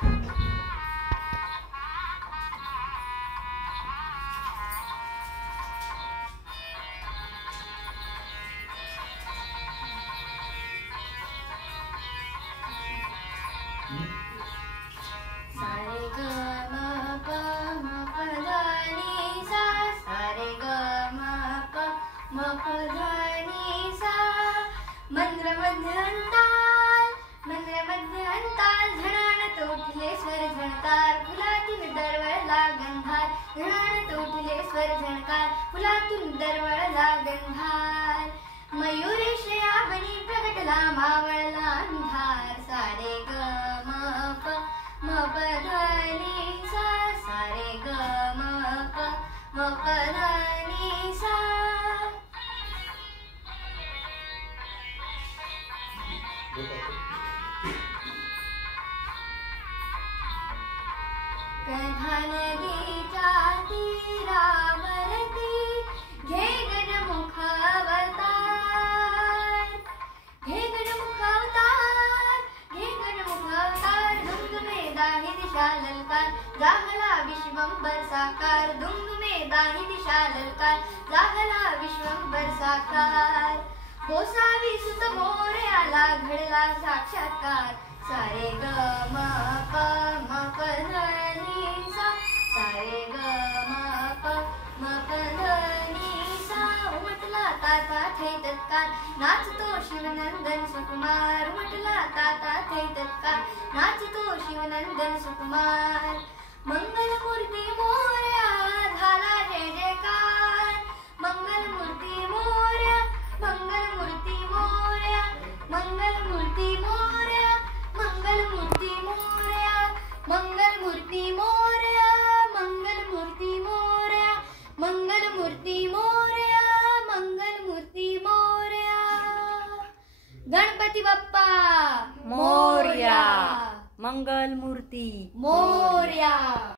सारे ग म प ध नि सा, सारे ग म प ध नि सा. मंद्र मध्य अंताल, मंद्र मध्य अंताल, झणाणत उठले स्वर झणकार, फुलातून दरवळला गंधार. झणाणत उठले स्वर झणकार, फुलातून दरवळला गंधार. मयुरी श्रेयावनी प्रगटला मावळला अंधार. सारे ग म प ध नि सा, सारे ग म प ध नि सा. कधा नदीच्या तीरावरती घे गणमुख अवतार, घे गणमुख अवतार, घे गणमुख अवतार. दुमदुमे दाही दिशा ललकार, जाहला विश्वंभर साकार. दुमदुमे दाही दिशा ललकार, जाहला विश्वंभर साकार. गोसावी सुत मोरयाला घडला साक्षात्कार. सारे ग म प ध नि सा, सारे ग म प ध नि सा. उमटला ताता थै तत्काळ, नाचतो शिवनंदन सुकुमार. उमटला ताता थै तत्काळ, नाचतो शिवनंदन सुकुमार. मंगलमूर्ती मोरया झाला जय जयकार. मंगलमूर्ती मोरया, मंगलमूर्ती मोरया, मंगलमूर्ती मोरया, मंगलमूर्ती मोरया, मंगलमूर्ती मोरया, मंगलमूर्ती मोरया, मंगलमूर्ती मोरया, मंगलमूर्ती मोरया. गणपती बाप्पा मोरया. मंगल मूर्ती मोरया.